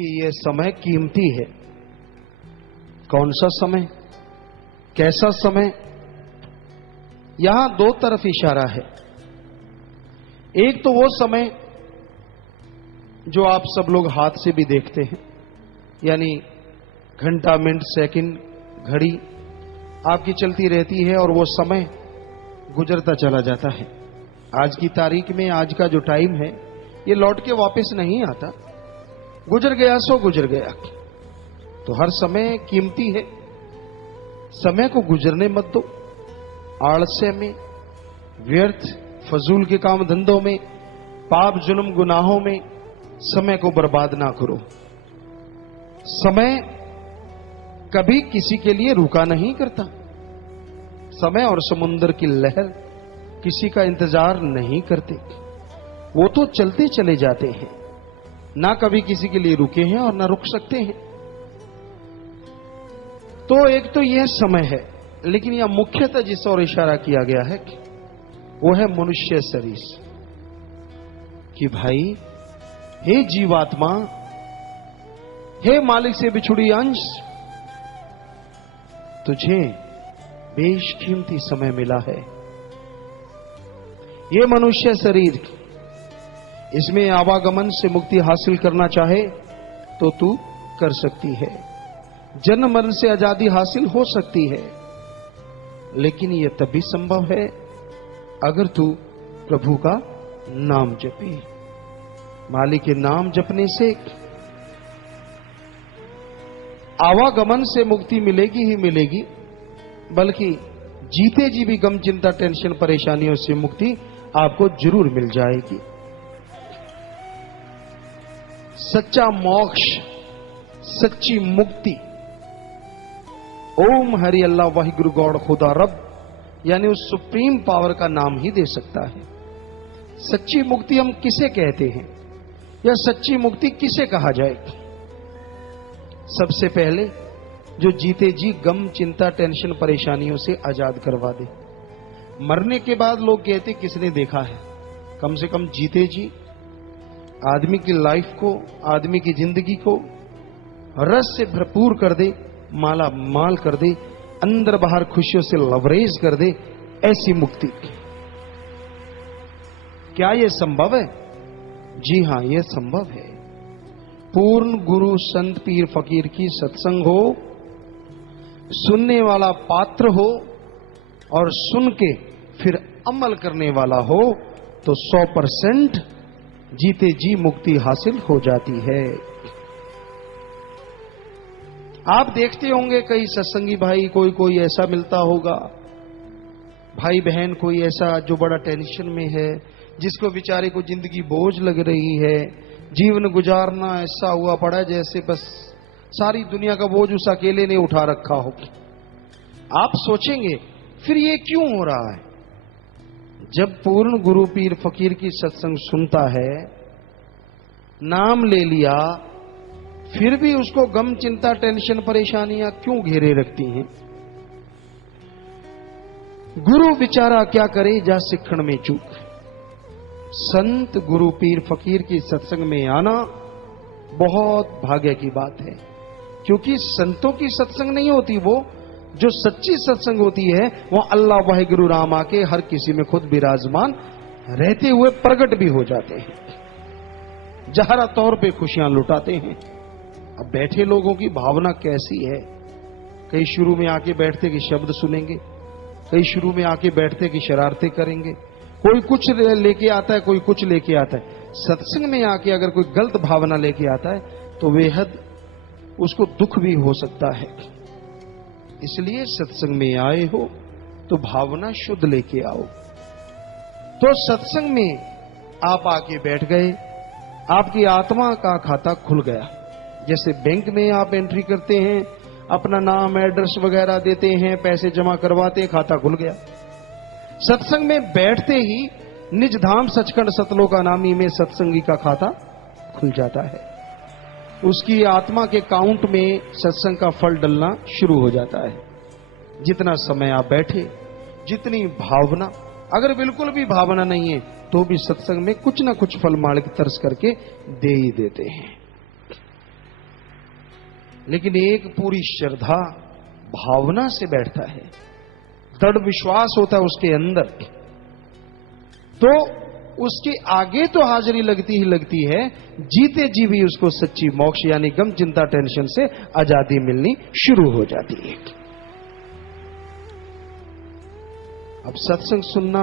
कि यह समय कीमती है। कौन सा समय, कैसा समय? यहां दो तरफ इशारा है। एक तो वो समय जो आप सब लोग हाथ से भी देखते हैं, यानी घंटा, मिनट, सेकंड, घड़ी आपकी चलती रहती है और वो समय गुजरता चला जाता है। आज की तारीख में आज का जो टाइम है ये लौट के वापस नहीं आता। गुजर गया सो गुजर गया। तो हर समय कीमती है, समय को गुजरने मत दो। आलस्य में, व्यर्थ फजूल के काम धंधों में, पाप जुल्म गुनाहों में समय को बर्बाद ना करो। समय कभी किसी के लिए रुका नहीं करता। समय और समुद्र की लहर किसी का इंतजार नहीं करते, वो तो चलते चले जाते हैं, ना कभी किसी के लिए रुके हैं और ना रुक सकते हैं। तो एक तो यह समय है, लेकिन यह मुख्यतः जिस और इशारा किया गया है वो है मनुष्य शरीर। कि भाई, हे जीवात्मा, हे मालिक से बिछुड़ी अंश, तुझे बेशकीमती समय मिला है। ये मनुष्य शरीर, इसमें आवागमन से मुक्ति हासिल करना चाहे तो तू कर सकती है। जन्म मरण से आजादी हासिल हो सकती है, लेकिन यह तभी संभव है अगर तू प्रभु का नाम जपे। मालिक के नाम जपने से आवागमन से मुक्ति मिलेगी ही मिलेगी, बल्कि जीते जी भी गम, चिंता, टेंशन, परेशानियों से मुक्ति आपको जरूर मिल जाएगी। सच्चा मोक्ष, सच्ची मुक्ति ओम हरि अल्लाह वाहिगुरु गॉड खुदा रब, यानी उस सुप्रीम पावर का नाम ही दे सकता है। सच्ची मुक्ति हम किसे कहते हैं, या सच्ची मुक्ति किसे कहा जाए? सबसे पहले जो जीते जी गम, चिंता, टेंशन, परेशानियों से आजाद करवा दे। मरने के बाद लोग कहते किसने देखा है? कम से कम जीते जी आदमी की लाइफ को, आदमी की जिंदगी को रस से भरपूर कर दे, माला माल कर दे, अंदर बाहर खुशियों से लवरेज कर दे। ऐसी मुक्ति, क्या यह संभव है? जी हां, यह संभव है। पूर्ण गुरु, संत, पीर, फकीर की सत्संग हो, सुनने वाला पात्र हो और सुन के फिर अमल करने वाला हो, तो 100% जीते जी मुक्ति हासिल हो जाती है। आप देखते होंगे कई सत्संगी भाई, कोई ऐसा मिलता होगा, भाई बहन कोई ऐसा जो बड़ा टेंशन में है, जिसको बेचारे को जिंदगी बोझ लग रही है, जीवन गुजारना ऐसा हुआ पड़ा जैसे बस सारी दुनिया का बोझ उस अकेले ने उठा रखा हो। आप सोचेंगे फिर ये क्यों हो रहा है? जब पूर्ण गुरु, पीर, फकीर की सत्संग सुनता है, नाम ले लिया, फिर भी उसको गम, चिंता, टेंशन, परेशानियां क्यों घेरे रखती हैं? गुरु बेचारा क्या करे, जा सिखण में चूक। संत, गुरु, पीर, फकीर की सत्संग में आना बहुत भाग्य की बात है, क्योंकि संतों की सत्संग नहीं होती, वो जो सच्ची सत्संग होती है वो अल्लाह वाहिगुरु राम आके हर किसी में खुद विराजमान रहते हुए प्रकट भी हो जाते हैं, जहरा तौर पे खुशियां लुटाते हैं। अब बैठे लोगों की भावना कैसी है? कई शुरू में आके बैठते कि शब्द सुनेंगे, कई शुरू में आके बैठते कि शरारतें करेंगे, कोई कुछ लेके आता है, कोई कुछ लेके आता है। सत्संग में आके अगर कोई गलत भावना लेके आता है तो बेहद उसको दुख भी हो सकता है। इसलिए सत्संग में आए हो तो भावना शुद्ध लेके आओ। तो सत्संग में आप आके बैठ गए, आपकी आत्मा का खाता खुल गया। जैसे बैंक में आप एंट्री करते हैं, अपना नाम, एड्रेस वगैरह देते हैं, पैसे जमा करवाते, खाता खुल गया। सत्संग में बैठते ही निज धाम सचखंड सतलोका नामी में सत्संगी का खाता खुल जाता है। उसकी आत्मा के काउंट में सत्संग का फल डलना शुरू हो जाता है। जितना समय आप बैठे, जितनी भावना, अगर बिल्कुल भी भावना नहीं है तो भी सत्संग में कुछ ना कुछ फल मालिक तरस करके दे ही देते हैं। लेकिन एक पूरी श्रद्धा भावना से बैठता है, दृढ़ विश्वास होता है उसके अंदर, तो उसके आगे तो हाजिरी लगती ही लगती है, जीते जी भी उसको सच्ची मोक्ष यानी गम चिंता टेंशन से आजादी मिलनी शुरू हो जाती है। अब सत्संग सुनना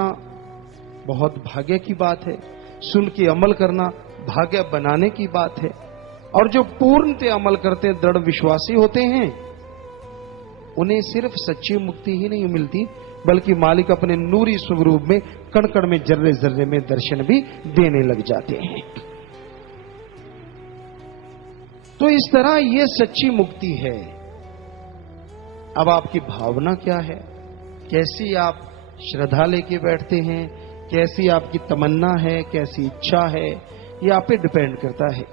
बहुत भाग्य की बात है, सुन के अमल करना भाग्य बनाने की बात है। और जो पूर्णतः अमल करते दृढ़ विश्वासी होते हैं, उन्हें सिर्फ सच्ची मुक्ति ही नहीं मिलती, बल्कि मालिक अपने नूरी स्वरूप में कण कण में जर्रे जर्रे में दर्शन भी देने लग जाते हैं। तो इस तरह ये सच्ची मुक्ति है। अब आपकी भावना क्या है, कैसी आप श्रद्धा लेके बैठते हैं, कैसी आपकी तमन्ना है, कैसी इच्छा है, ये आप पे डिपेंड करता है।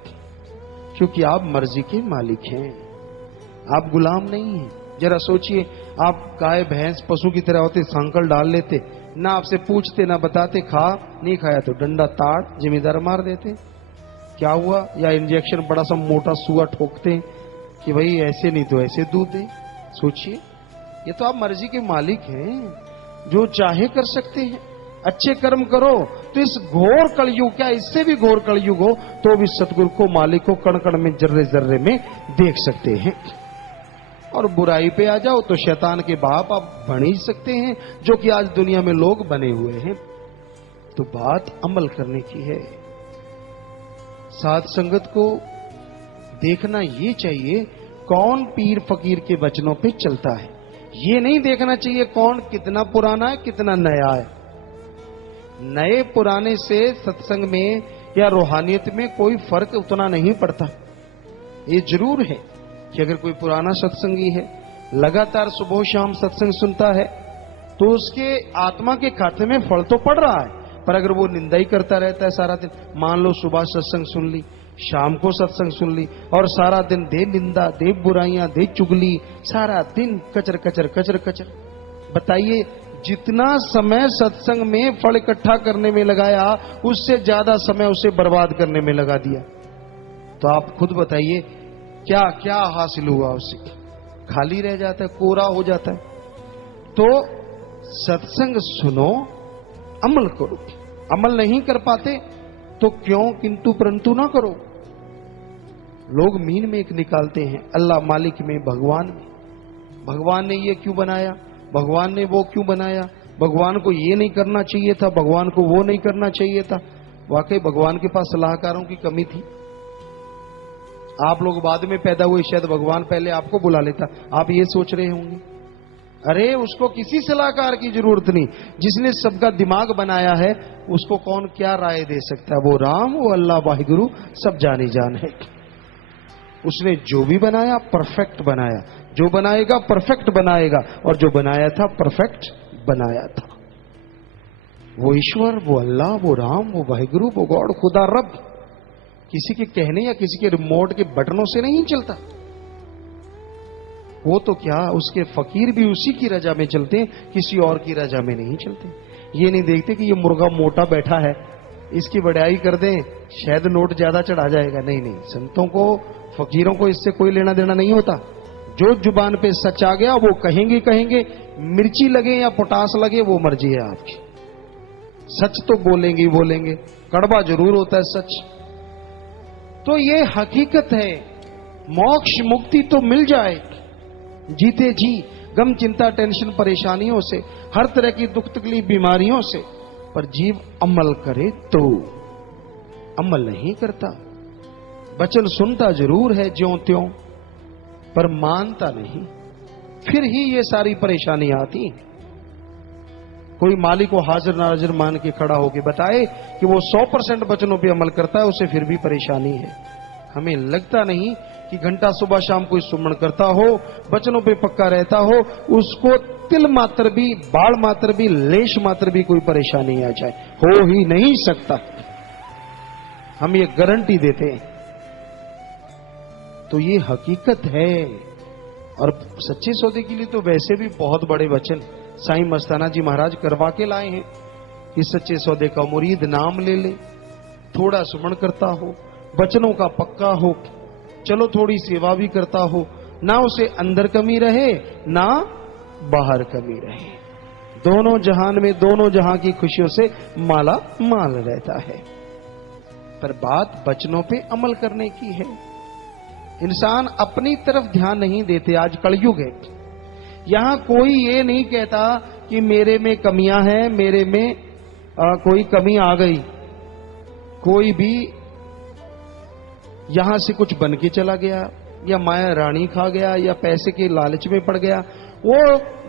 क्योंकि आप मर्जी के मालिक हैं, आप गुलाम नहीं हैं। जरा सोचिए, आप गाय भैंस पशु की तरह होते, सांकल डाल लेते, ना आपसे पूछते ना बताते, खा नहीं खाया तो डंडा ताड़ जिम्मेदार मार देते, क्या हुआ? या इंजेक्शन बड़ा सा मोटा सुआ ठोकते कि भाई ऐसे नहीं तो ऐसे दूध दे। सोचिए, ये तो आप मर्जी के मालिक हैं, जो चाहे कर सकते हैं। अच्छे कर्म करो तो इस घोर कलयुग, क्या इससे भी घोर कलयुग हो, तो भी सतगुरु को मालिक को कण कण में जर्रे जर्रे में देख सकते हैं। और बुराई पे आ जाओ तो शैतान के बाप आप बन ही सकते हैं, जो कि आज दुनिया में लोग बने हुए हैं। तो बात अमल करने की है। साध संगत को देखना ये चाहिए कौन पीर फकीर के वचनों पे चलता है। ये नहीं देखना चाहिए कौन कितना पुराना है कितना नया है। नए पुराने से सत्संग में या रूहानियत में कोई फर्क उतना नहीं पड़ता। ये जरूर है कि अगर कोई पुराना सत्संगी है, लगातार सुबह शाम सत्संग सुनता है, तो उसके आत्मा के खाते में फल तो पड़ रहा है। पर अगर वो निंदा ही करता रहता है सारा दिन, मान लो सुबह सत्संग सुन ली, शाम को सत्संग सुन ली, और सारा दिन दे निंदा, दे बुराइयां, दे चुगली, सारा दिन कचर कचर कचर कचर, बताइए जितना समय सत्संग में फल इकट्ठा करने में लगाया, उससे ज्यादा समय उसे बर्बाद करने में लगा दिया। तो आप खुद बताइए क्या क्या हासिल हुआ उससे? खाली रह जाता है, कोरा हो जाता है। तो सत्संग सुनो, अमल करो। अमल नहीं कर पाते तो क्यों किंतु परंतु ना करो। लोग मीन में एक निकालते हैं, अल्लाह मालिक में, भगवान में। भगवान ने ये क्यों बनाया, भगवान ने वो क्यों बनाया, भगवान को ये नहीं करना चाहिए था, भगवान को वो नहीं करना चाहिए था। वाकई भगवान के पास सलाहकारों की कमी थी। आप लोग बाद में पैदा हुए, शायद भगवान पहले आपको बुला लेता, आप ये सोच रहे होंगे। अरे उसको किसी सलाहकार की जरूरत नहीं, जिसने सबका दिमाग बनाया है उसको कौन क्या राय दे सकता है? वो राम, वो अल्लाह वाहिगुरु सब जानी जान है। उसने जो भी बनाया परफेक्ट बनाया, जो बनाएगा परफेक्ट बनाएगा, और जो बनाया था परफेक्ट बनाया था। वो ईश्वर, वो अल्लाह, वो राम, वो वाहिगुरु, वो गॉड, खुदा रब किसी के कहने या किसी के रिमोट के बटनों से नहीं चलता। वो तो क्या, उसके फकीर भी उसी की रजा में चलते हैं, किसी और की रजा में नहीं चलते। ये नहीं देखते कि ये मुर्गा मोटा बैठा है, इसकी बड़ाई कर दें शायद नोट ज्यादा चढ़ा जाएगा। नहीं नहीं, संतों को फकीरों को इससे कोई लेना देना नहीं होता। जो जुबान पे सच आ गया वो कहेंगे कहेंगे, मिर्ची लगे या पोटास लगे वो मर्जी है आपकी। सच तो बोलेंगे ही बोलेंगे, कड़वा जरूर होता है सच। तो ये हकीकत है, मोक्ष मुक्ति तो मिल जाए जीते जी, गम चिंता टेंशन परेशानियों से, हर तरह की दुख तकलीफ बीमारियों से, पर जीव अमल करे तो। अमल नहीं करता, वचन सुनता जरूर है ज्यों त्यों, पर मानता नहीं, फिर ही ये सारी परेशानी आती। कोई मालिक को हाजिर नाजिर मान के खड़ा होके बताए कि वो 100% वचनों पे अमल करता है, उसे फिर भी परेशानी है। हमें लगता नहीं कि घंटा सुबह शाम कोई सुमन करता हो, वचनों पे पक्का रहता हो, उसको तिल मात्र भी, बाढ़ मात्र भी, लेश मात्र भी कोई परेशानी आ जाए, हो ही नहीं सकता। हम ये गारंटी देते हैं। तो ये हकीकत है। और सच्चे सौदे के लिए तो वैसे भी बहुत बड़े वचन साईं मस्ताना जी महाराज करवा के लाए हैं कि सच्चे सौदे का मुरीद नाम ले ले, थोड़ा सुमन करता हो, वचनों का पक्का हो, चलो थोड़ी सेवा भी करता हो, ना उसे अंदर कमी रहे ना बाहर कमी रहे, दोनों जहान में दोनों जहां की खुशियों से माला माल रहता है। पर बात वचनों पे अमल करने की है। इंसान अपनी तरफ ध्यान नहीं देते। आज कलयुग है, यहां कोई ये नहीं कहता कि मेरे में कमियां हैं, मेरे में कोई कमी आ गई। कोई भी यहां से कुछ बन के चला गया या माया रानी खा गया या पैसे के लालच में पड़ गया, वो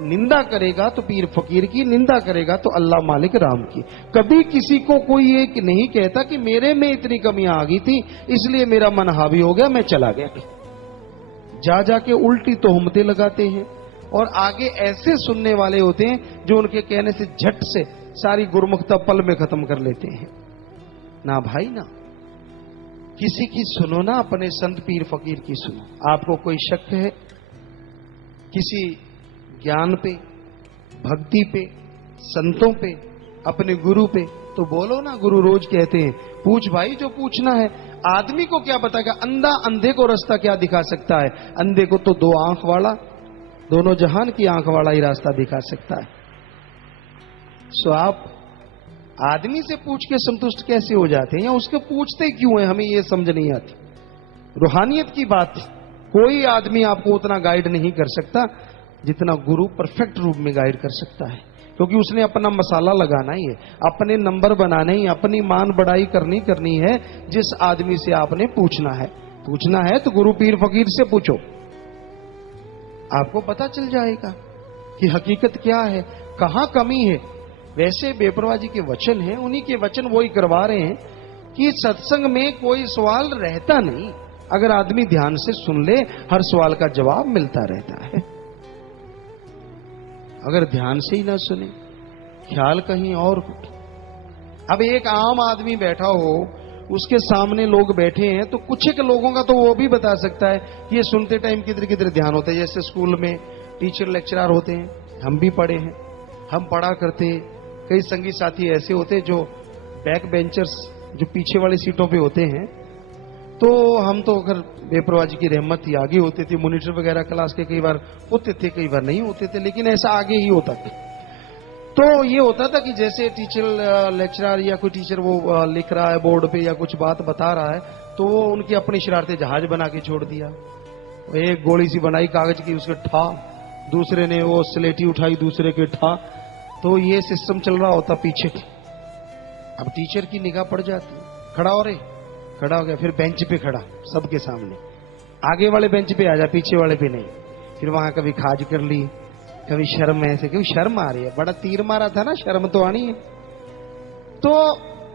निंदा करेगा तो पीर फकीर की, निंदा करेगा तो अल्लाह मालिक राम की। कभी किसी को कोई ये नहीं कहता कि मेरे में इतनी कमियां आ गई थी इसलिए मेरा मन हावी हो गया, मैं चला गया। जा जाके उल्टी तोहमतें लगाते हैं और आगे ऐसे सुनने वाले होते हैं जो उनके कहने से झट से सारी गुरमुखता पल में खत्म कर लेते हैं। ना भाई ना, किसी की सुनो ना, अपने संत पीर फकीर की सुनो। आपको कोई शक है किसी ज्ञान पे, भक्ति पे, संतों पे, अपने गुरु पे, तो बोलो ना। गुरु रोज कहते हैं पूछ भाई जो पूछना है। आदमी को क्या बताएगा? अंधा अंधे को रास्ता क्या दिखा सकता है? अंधे को तो दो आंख वाला, दोनों जहान की आंख वाला ही रास्ता दिखा सकता है। सो आप आदमी से पूछ के संतुष्ट कैसे हो जाते हैं, या उसके पूछते क्यों है, हमें ये समझ नहीं आती। रूहानियत की बात, कोई आदमी आपको उतना गाइड नहीं कर सकता जितना गुरु परफेक्ट रूप में गाइड कर सकता है, क्योंकि उसने अपना मसाला लगाना ही है, अपने नंबर बनाने ही, अपनी मान बढ़ाई करनी है। जिस आदमी से आपने पूछना है तो गुरु पीर फकीर से पूछो, आपको पता चल जाएगा कि हकीकत क्या है, कहां कमी है। वैसे बेपरवाह जी के वचन हैं, उन्हीं के वचन वो ही करवा रहे हैं कि सत्संग में कोई सवाल रहता नहीं, अगर आदमी ध्यान से सुन ले हर सवाल का जवाब मिलता रहता है। अगर ध्यान से ही ना सुने, ख्याल कहीं और हो। अब एक आम आदमी बैठा हो, उसके सामने लोग बैठे हैं, तो कुछ एक लोगों का तो वो भी बता सकता है कि ये सुनते टाइम किधर किधर ध्यान होता है। जैसे स्कूल में टीचर लेक्चरर होते हैं, हम भी पढ़े हैं, हम पढ़ा करते। कई संगी साथी ऐसे होते जो बैक बेंचर्स, जो पीछे वाली सीटों पे होते हैं, तो हम तो अगर बेपरवाह जी की रहमत थी आगे होते थे। मॉनिटर वगैरह क्लास के कई बार होते थे, कई बार नहीं होते थे, लेकिन ऐसा आगे ही होता था। तो ये होता था कि जैसे टीचर लेक्चरर या कोई टीचर वो लिख रहा है बोर्ड पे या कुछ बात बता रहा है, तो वो उनकी अपनी शरारतें जहाज बना के छोड़ दिया। एक गोली सी बनाई कागज की, उसके ठा, दूसरे ने वो स्लेटी उठाई, दूसरे के ठा। तो ये सिस्टम चल रहा होता पीछे। अब टीचर की निगाह पड़ जाती, खड़ा हो गया, फिर बेंच पे खड़ा सबके सामने, आगे वाले बेंच पे आ जा, पीछे वाले पे नहीं। फिर वहां कभी खाज कर ली, कभी शर्म, ऐसे क्यों शर्म आ रही है, बड़ा तीर मारा था ना, शर्म तो आनी है। तो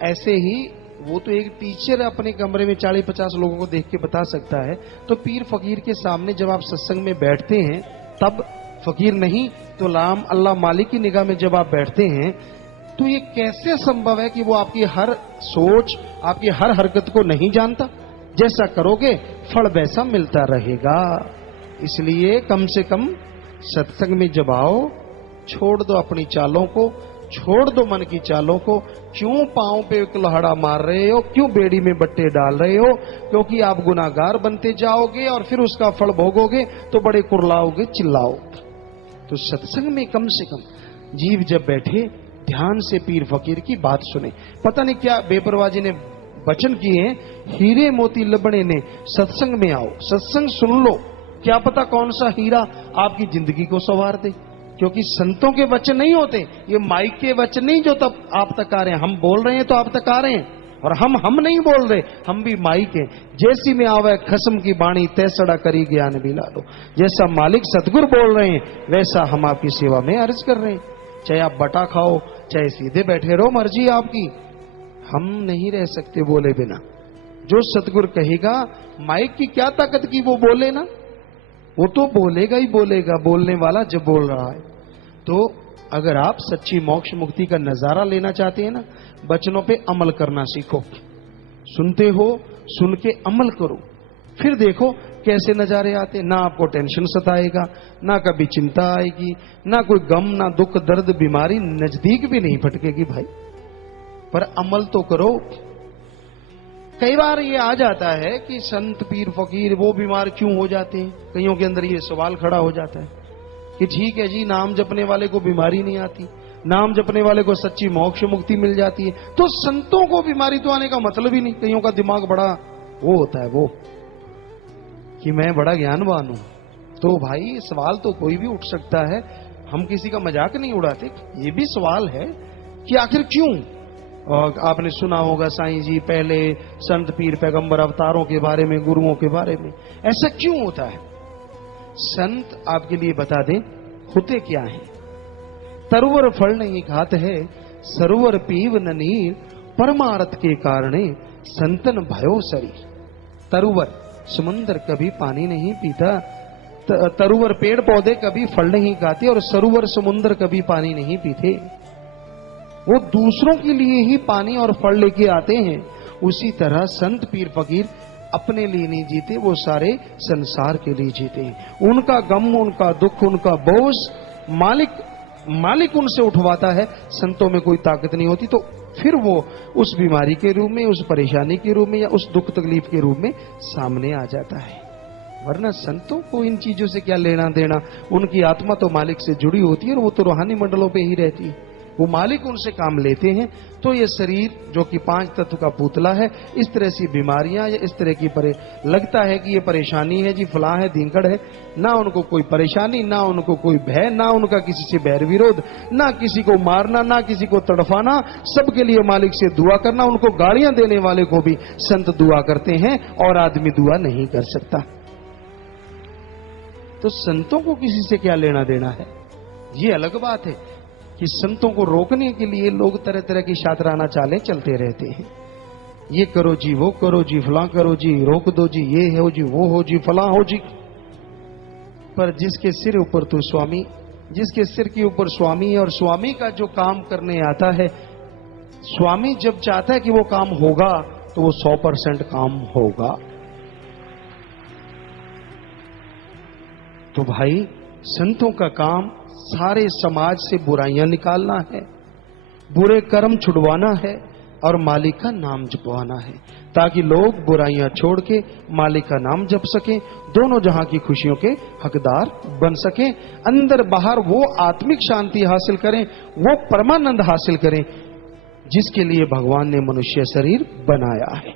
ऐसे ही वो तो एक टीचर अपने कमरे में 40-50 लोगों को देख के बता सकता है, तो पीर फकीर के सामने जब आप सत्संग में बैठते हैं, तब फकीर नहीं तो राम अल्लाह मालिक की निगाह में जब आप बैठते हैं, तो ये कैसे संभव है कि वो आपकी हर सोच, आपकी हर हरकत को नहीं जानता? जैसा करोगे फल वैसा मिलता रहेगा। इसलिए कम से कम सत्संग में जब आओ, छोड़ दो अपनी चालों को, छोड़ दो मन की चालों को। क्यों पांव पे कुल्हाड़ा मार रहे हो, क्यों बेड़ी में बट्टे डाल रहे हो? क्योंकि आप गुनाहगार बनते जाओगे और फिर उसका फल भोगोगे तो बड़े कुर्लाओगे, चिल्लाओगे। तो सत्संग में कम से कम जीव जब बैठे, ध्यान से पीर फकीर की बात सुने। पता नहीं क्या बेपरवाह जी ने वचन किए हैं, हीरे मोती लबड़े ने सत्संग में आओ, सत्संग सुन लो, क्या पता कौन सा हीरा आपकी जिंदगी को संवार दे। क्योंकि संतों के वचन नहीं होते, ये माइक के वचन नहीं जो तब आप तक आ रहे हैं। हम बोल रहे हैं तो आप तक आ रहे हैं, और हम नहीं बोल रहे, हम भी माइक हैं। जैसी में आवे खसम की बाणी, तैसड़ा करी ज्ञान बिला लो। जैसा मालिक सतगुरु बोल रहे हैं, वैसा हम आपकी सेवा में अर्ज कर रहे हैं। चाहे आप बटा खाओ, चाहे सीधे बैठे रहो, मर्जी आपकी। हम नहीं रह सकते बोले बिना। जो सतगुरु कहेगा, माइक की क्या ताकत की वो बोले ना, वो तो बोलेगा ही बोलेगा, बोलने वाला जब बोल रहा है। तो अगर आप सच्ची मोक्ष मुक्ति का नजारा लेना चाहते हैं ना, वचनों पे अमल करना सीखो। सुनते हो, सुन के अमल करो, फिर देखो कैसे नजारे आते। ना आपको टेंशन सताएगा, ना कभी चिंता आएगी, ना कोई गम, ना दुख, दर्द, बीमारी नजदीक भी नहीं फटकेगी भाई। पर अमल तो करो। कई बार ये आ जाता है कि संत पीर फकीर वो बीमार क्यों हो जाते हैं। कईयों के अंदर ये सवाल खड़ा हो जाता है कि ठीक है जी, नाम जपने वाले को बीमारी नहीं आती, नाम जपने वाले को सच्ची मोक्ष मुक्ति मिल जाती है, तो संतों को बीमारी तो आने का मतलब ही नहीं। कईयों का दिमाग बड़ा वो होता है वो कि मैं बड़ा ज्ञानवान हूं। तो भाई सवाल तो कोई भी उठ सकता है, हम किसी का मजाक नहीं उड़ाते। ये भी सवाल है कि आखिर क्यों। और आपने सुना होगा साईं जी पहले संत पीर पैगंबर अवतारों के बारे में, गुरुओं के बारे में, ऐसा क्यों होता है। संत आपके लिए बता दें होते क्या है। तरुवर फल नहीं खात है, सरोवर पीव न नीर, परमार्थ के कारणे संतन भयो शरीर। तरुवर समुन्द्र कभी पानी नहीं पीता, तरुवर पेड़ पौधे कभी फल नहीं खाते, और सरोवर समुन्द्र कभी पानी नहीं पीते। वो दूसरों के लिए ही पानी और फल लेके आते हैं। उसी तरह संत पीर फकीर अपने लिए नहीं जीते, वो सारे संसार के लिए जीते हैं। उनका गम, उनका दुख, उनका बोझ मालिक उनसे उठवाता है। संतों में कोई ताकत नहीं होती, तो फिर वो उस बीमारी के रूप में, उस परेशानी के रूप में, या उस दुख तकलीफ के रूप में सामने आ जाता है। वरना संतों को इन चीजों से क्या लेना देना। उनकी आत्मा तो मालिक से जुड़ी होती है, और वो तो रूहानी मंडलों पे ही रहती है। वो मालिक उनसे काम लेते हैं। तो ये शरीर जो कि 5 तत्व का पुतला है, इस तरह से बीमारियां या इस तरह की लगता है कि ये परेशानी है जी, फलां है, धींकड़ है, ना उनको कोई परेशानी, ना उनको कोई भय, ना उनका किसी से बैर विरोध, ना किसी को मारना, ना किसी को तड़फाना, सबके लिए मालिक से दुआ करना। उनको गालियां देने वाले को भी संत दुआ करते हैं, और आदमी दुआ नहीं कर सकता। तो संतों को किसी से क्या लेना देना है। ये अलग बात है कि संतों को रोकने के लिए लोग तरह तरह की शातराना चालें चलते रहते हैं। ये करो जी, वो करो जी, फलां करो जी, रोक दो जी, ये हो जी, वो हो जी, फलां हो जी। पर जिसके सिर ऊपर तो स्वामी, जिसके सिर के ऊपर स्वामी है, और स्वामी का जो काम करने आता है, स्वामी जब चाहता है कि वो काम होगा, तो वो 100% काम होगा। तो भाई संतों का काम सारे समाज से बुराइयां निकालना है, बुरे कर्म छुड़वाना है, और मालिक का नाम जपवाना है, ताकि लोग बुराइयां छोड़ के मालिक का नाम जप सकें, दोनों जहां की खुशियों के हकदार बन सकें, अंदर बाहर वो आत्मिक शांति हासिल करें, वो परमानंद हासिल करें जिसके लिए भगवान ने मनुष्य शरीर बनाया है।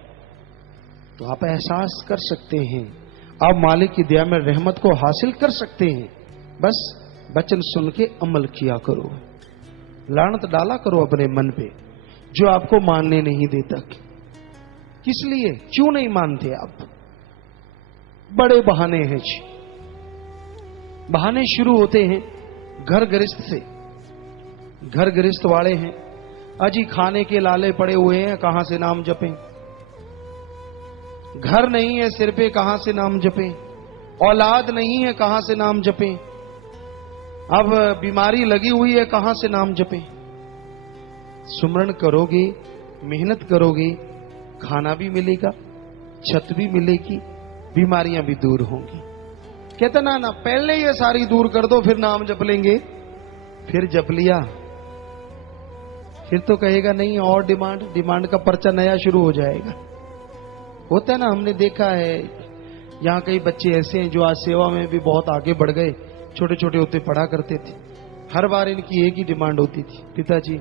तो आप एहसास कर सकते हैं, आप मालिक की दया में रहमत को हासिल कर सकते हैं। बस वचन सुन के अमल किया करो, लानत डाला करो अपने मन पे जो आपको मानने नहीं देता। किस लिए, क्यों नहीं मानते आप। बड़े बहाने हैं जी, बहाने शुरू होते हैं घर गृहस्थ से। घर गृहस्थ वाले हैं, अजी खाने के लाले पड़े हुए हैं, कहां से नाम जपें। घर नहीं है सिर पे, कहां से नाम जपें। औलाद नहीं है, कहां से नाम जपें। अब बीमारी लगी हुई है, कहां से नाम जपें। सुमरण करोगे, मेहनत करोगे, खाना भी मिलेगा, छत भी मिलेगी, बीमारियां भी दूर होंगी। कहते ना पहले ये सारी दूर कर दो, फिर नाम जप लेंगे। फिर जप लिया, फिर तो कहेगा नहीं और डिमांड का पर्चा नया शुरू हो जाएगा। होता है ना, हमने देखा है यहाँ कई बच्चे ऐसे हैं जो आज सेवा में भी बहुत आगे बढ़ गए। छोटे छोटे होते पढ़ा करते थे, हर बार इनकी एक ही डिमांड होती थी, पिताजी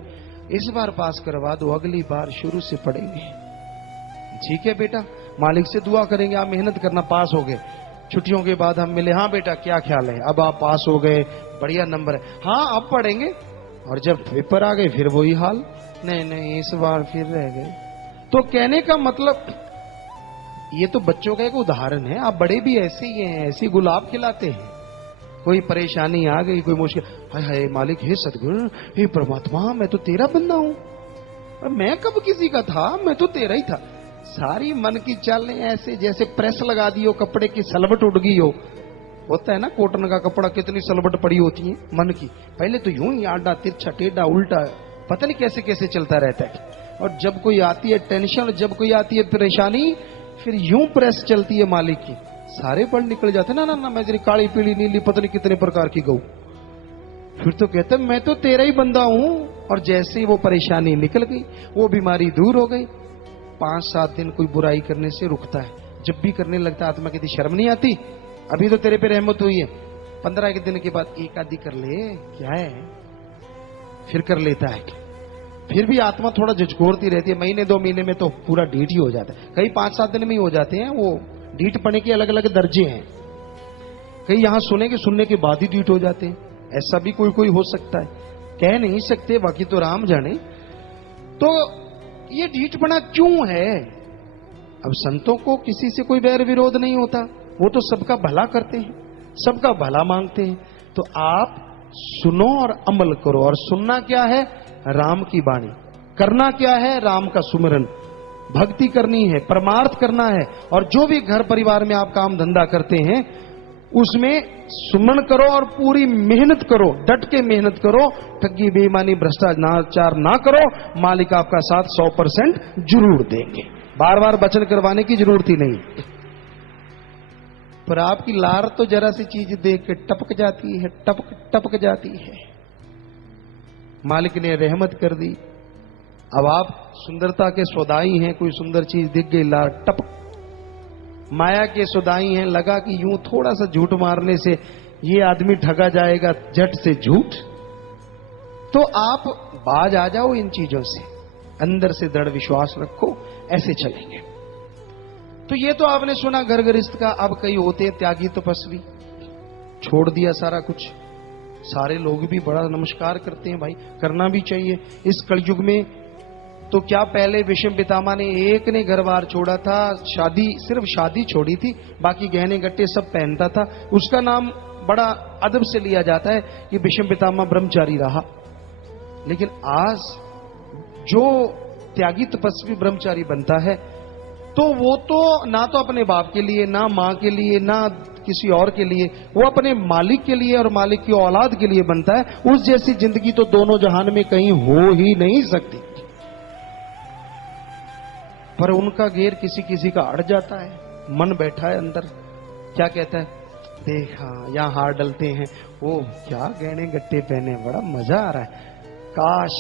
इस बार पास करवा दो, अगली बार शुरू से पढ़ेंगे। ठीक है बेटा, मालिक से दुआ करेंगे, आप मेहनत करना, पास हो गए। छुट्टियों के बाद हम मिले, हाँ बेटा क्या ख्याल है, अब आप पास हो गए, बढ़िया नंबर है, हाँ अब पढ़ेंगे। और जब पेपर आ गए फिर वही हाल, नहीं इस बार फिर रह गए। तो कहने का मतलब, ये तो बच्चों का एक उदाहरण है, आप बड़े भी ऐसे ही हैं, ऐसी गुलाब खिलाते हैं। कोई परेशानी आ गई, कोई मुश्किल, हाय हाय मालिक, हे सदगुरु, हे परमात्मा, मैं तो तेरा बंदा हूं, मैं कब किसी का था, मैं तो तेरा ही था। सारी मन की चालें ऐसे जैसे प्रेस लगा दी हो, कपड़े की सलवट उड़ गई हो। होता है ना कॉटन का कपड़ा, कितनी सलवट पड़ी होती है मन की, पहले तो यूं ही आड़ा तिरछा टेढ़ा उल्टा, पता नहीं कैसे कैसे चलता रहता है। और जब कोई आती है टेंशन, जब कोई आती है परेशानी, फिर यूं प्रेस चलती है मालिक की, सारे बल निकल जाते। ना ना ना, मैं तेरी काली पीली नीली पता नहीं कितने प्रकार की गऊ। फिर तो कहते मैं तो तेरा ही बंदा हूं। और जैसे ही वो परेशानी निकल गई, वो बीमारी दूर हो गई, 5-7 दिन कोई बुराई करने से रुकता है, जब भी करने लगता है आत्मा कहती शर्म नहीं आती, अभी तो तेरे पे रहमत हुई है, 15 के दिन के बाद एक आधी कर ले, क्या है, फिर कर लेता है। फिर भी आत्मा थोड़ा झुझकोरती रहती है, महीने 2 महीने में तो पूरा ढीठ ही हो जाता है, कहीं 5-7 दिन में ही हो जाते हैं। वो ढीठ पने के अलग अलग दर्जे हैं, कहीं यहां सुनेंगे, सुनने के बाद ही ढीठ हो जाते हैं, ऐसा भी कोई कोई हो सकता है, कह नहीं सकते, बाकी तो राम जाने। तो ये ढीठपना क्यों है? अब संतों को किसी से कोई बैर विरोध नहीं होता, वो तो सबका भला करते हैं, सबका भला मांगते हैं। तो आप सुनो और अमल करो, और सुनना क्या है? राम की वाणी। करना क्या है? राम का सुमरन, भक्ति करनी है, परमार्थ करना है। और जो भी घर परिवार में आप काम धंधा करते हैं उसमें सुमन करो और पूरी मेहनत करो, डट के मेहनत करो, ठगी बेईमानी भ्रष्टाचार ना करो, मालिक आपका साथ 100% जरूर देंगे। बार बार वचन करवाने की जरूरत ही नहीं। पर आपकी लार तो जरा सी चीज देख के टपक जाती है, टपक जाती है। मालिक ने रहमत कर दी, अब आप सुंदरता के सौदाई हैं, कोई सुंदर चीज दिख गई, लार टपक। माया के सौदाई हैं, लगा कि यूं थोड़ा सा झूठ मारने से ये आदमी ठगा जाएगा, झट से झूठ। तो आप बाज आ जाओ इन चीजों से, अंदर से दृढ़ विश्वास रखो, ऐसे चलेंगे। तो ये तो आपने सुना घर गृहस्थ का। अब कई होते हैं त्यागी तपस्वी, छोड़ दिया सारा कुछ। सारे लोग भी बड़ा नमस्कार करते हैं, भाई करना भी चाहिए इस कलयुग में। तो क्या पहले विषम पितामह ने एक ने घर बार छोड़ा था, शादी सिर्फ शादी छोड़ी थी, बाकी गहने गट्टे सब पहनता था, उसका नाम बड़ा अदब से लिया जाता है कि विषम पितामह ब्रह्मचारी रहा। लेकिन आज जो त्यागी तपस्वी ब्रह्मचारी बनता है, तो वो तो ना तो अपने बाप के लिए, ना मां के लिए, ना किसी और के लिए, वो अपने मालिक के लिए और मालिक की औलाद के लिए बनता है। उस जैसी जिंदगी तो दोनों जहान में कहीं हो ही नहीं सकती। पर उनका घेर किसी किसी का अड़ जाता है, मन बैठा है अंदर, क्या कहता है, देखा यहां हार डलते हैं, ओ क्या गहने गट्टे पहने, बड़ा मजा आ रहा है, काश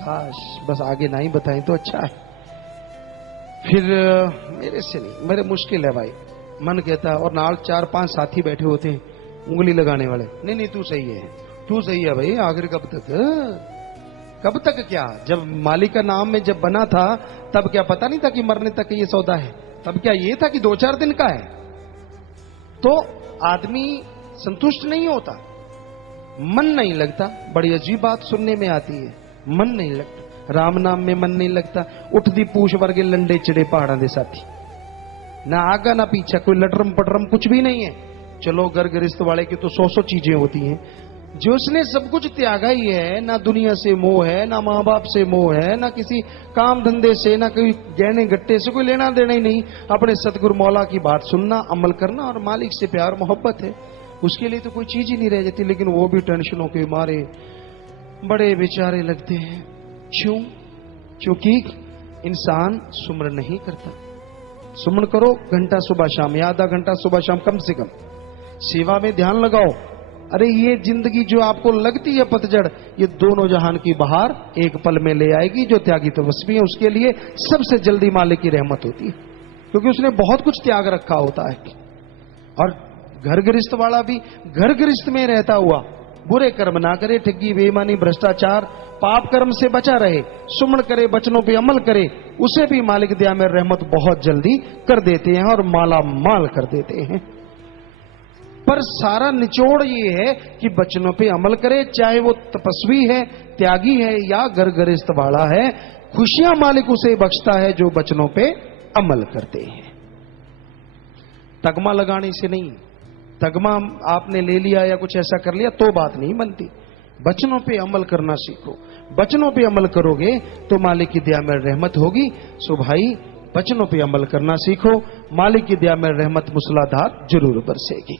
काश बस आगे ना ही बताएं तो अच्छा है। फिर मेरे से नहीं, मेरे मुश्किल है भाई, मन कहता है। और नाल 4-5 साथी बैठे होते हैं उंगली लगाने वाले, नहीं नहीं तू सही है, तू सही है भाई, आखिर कब तक, कब तक क्या? जब मालिक का नाम में जब बना था तब क्या पता नहीं था कि मरने तक ये सौदा है? तब क्या ये था कि 2-4 दिन का है? तो आदमी संतुष्ट नहीं होता, मन नहीं लगता। बड़ी अजीब बात सुनने में आती है, मन नहीं लगता, राम नाम में मन नहीं लगता। उठदी पूछ वर्गे लंडे चिड़े पहाड़ा दे साथी, ना आगा ना पीछा, कोई लटरम पटरम कुछ भी नहीं है। चलो घर गृहस्थ वाले की तो 100 चीजें होती हैं, जो उसने सब कुछ त्यागा ही है, ना दुनिया से मोह है, ना माँ बाप से मोह है, ना किसी काम धंधे से, ना कोई गहने गट्टे से कोई लेना देना ही नहीं। अपने सतगुरु मौला की बात सुनना, अमल करना और मालिक से प्यार मोहब्बत है, उसके लिए तो कोई चीज ही नहीं रह जाती। लेकिन वो भी टेंशनों के मारे बड़े बेचारे लगते हैं। क्यों? क्योंकि इंसान सुमरन नहीं करता। सुमन करो, घंटा सुबह शाम या आधा घंटा सुबह शाम कम से कम सेवा में ध्यान लगाओ। अरे ये जिंदगी जो आपको लगती है पतझड़, ये दोनों जहान की बहार एक पल में ले आएगी। जो त्यागी तपस्वी है उसके लिए सबसे जल्दी मालिक की रहमत होती है, क्योंकि उसने बहुत कुछ त्याग रखा होता है। और घर गृहस्थ वाला भी घर गृहस्थ में रहता हुआ बुरे कर्म ना करे, ठगी बेईमानी भ्रष्टाचार पाप कर्म से बचा रहे, सुमन करे, बचनों पे अमल करे, उसे भी मालिक दया में रहमत बहुत जल्दी कर देते हैं और माला माल कर देते हैं। पर सारा निचोड़ ये है कि बचनों पे अमल करे, चाहे वो तपस्वी है, त्यागी है या घर गृहस्थ वाला है, खुशियां मालिक उसे बख्शता है जो बचनों पे अमल करते हैं। तगमा लगाने से नहीं, तगमा आपने ले लिया या कुछ ऐसा कर लिया तो बात नहीं बनती। बचनों पे अमल करना सीखो, बचनों पे अमल करोगे तो मालिक की दया में रहमत होगी। सो भाई बचनों पे अमल करना सीखो, मालिक की दया में रहमत मूसलाधार जरूर बरसेगी।